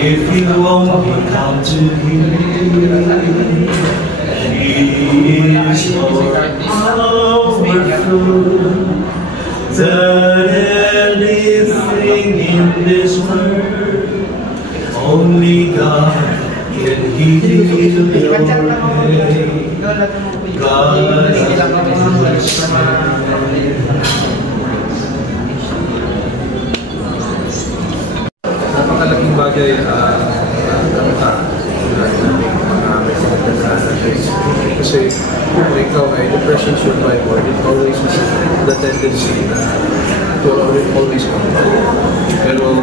If you only come to Him, He is more powerful than anything in this world. Only God can heal your pain. God is napakalaking bagay kasi kung ikaw ay depression survivor, it always has the tendency to always come back. Pero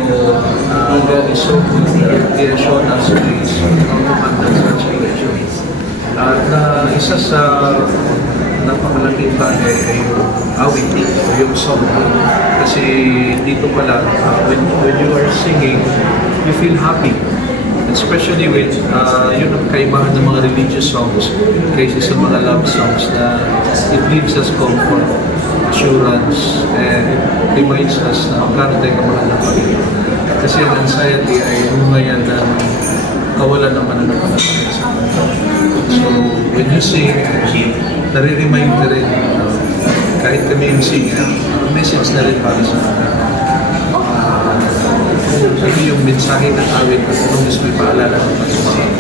God is so good that He has shown us ways how to handle such situations. At isa sa napakalaking bagay ay yung awitin o yung song. Kasi dito pala, when you are singing, you feel happy. Especially with yun ang kaibahan ng mga religious songs kaysa sa mga love songs na it gives us comfort, assurance, and it reminds us na magkano tayo kamahal ng Panginoon. Kasi ang anxiety ay umayan ng kawalan ng mananampalataya sa Panginoon. So when you sing, nare-remind ka rin, kahit kami yung singer, message na rin para sa amin. Ano yung mensahe ng awit at anong gusto may paalala ng pagsumahan.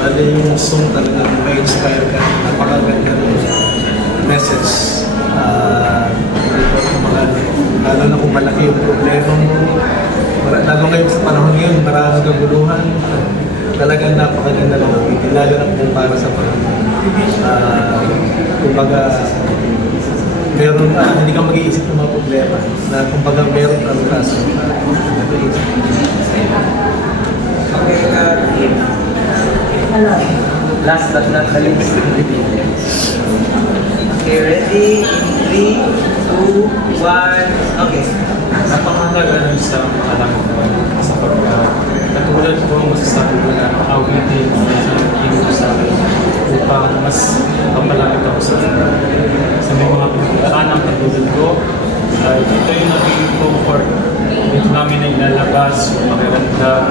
Bali yung song talagang may inspire ka, napakaganda ng message. Lalo na kung malaki yung problema mo, lalo ngayon sa panahon ngayon, maraming kaguluhan, talagang napakaganda ng awitin, lalo na kung para sa Panginoon. Kumbaga, meron ka, hindi ka mag-iisip ng mga problema, na kumbaga meron ka kaso. Last but not the least. Okay, ready? 3, 2, 1, okay. Napakahalaga sa mga lamang sa pagkakas. Katulad ko, masasabi ko na awitin sa kinuha sa akin upang mas papalapit ako sa may mga pinagdaanan katulad ko. Ito yung naging comfort. Ito namin na ilalabas, makiramdam,